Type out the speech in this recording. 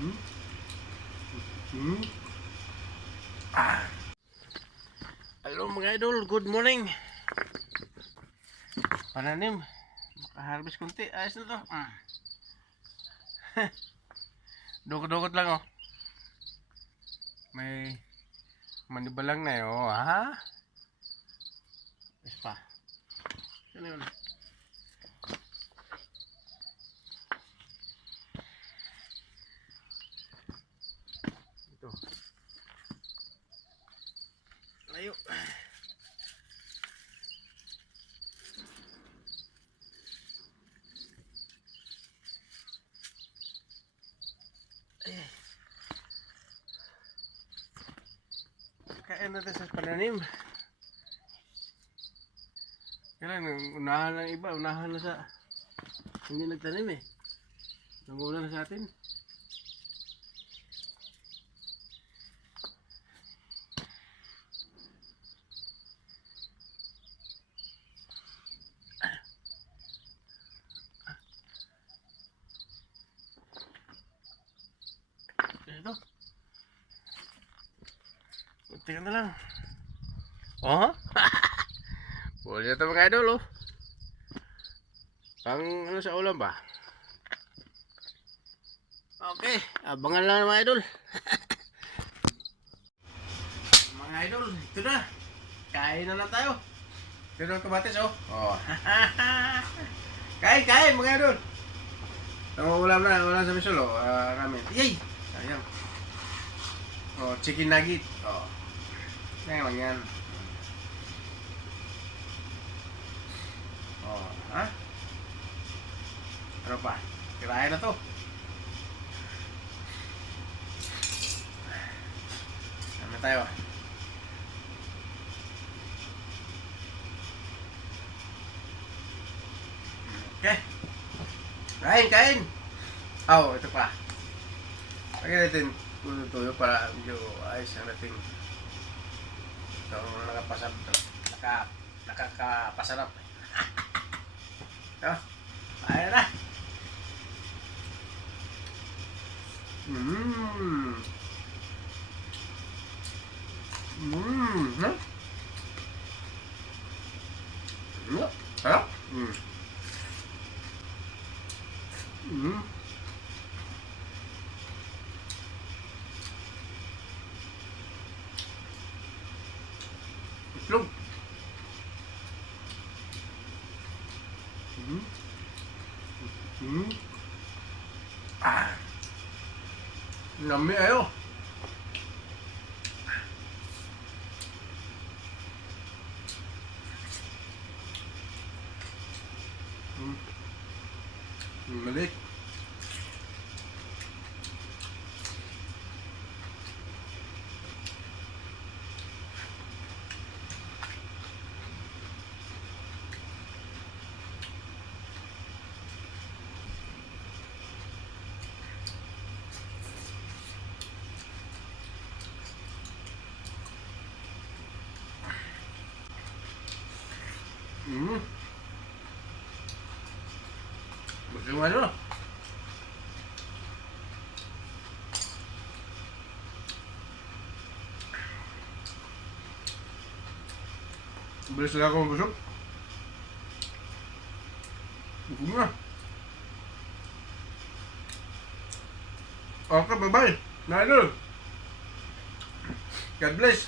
Hmm? Hmm? Ah. Hello mga idol, good morning. Pananim, makaharvest kunti, ayos na to. Dukot-dukot lang oh. May manibalang na oh, ha? Ayos pa. Ano yun? Ito. Layo. Ay. Kain natin sa pananim. Kailan, unahan ng iba, unahan na sa hindi nagtanim eh. Nanguna na sa atin. Ito. Kunti ka na lang. Oh? Puli na ito mga idol oh. Pang ano sa ulam ba? Okay, abangan lang mga idol. Mga idol, ito na. Kain na lang tayo. Ito na ang kamatis oh. Oh. Kain mga idol. Ito ulam na, ulam sa misol oh. Ramen. Yay! Ayan. Oh, chicken nugget. Oh. Yan lang yan. Oh, ha? Ano pa? Kirain na to. Ano tayo? Okay. Kain! Oh, ito pa. Lagyan natin tuyo para medyo ayos ang dating. Ito ang nakakapasarap. Ito. Ayan na. Ha? Sarap? Itlog. Lami ayo. Balik. Gusto mo ano? Bilis na ako mabusog. Gusto na. Okay, bye-bye. Naidol. God bless.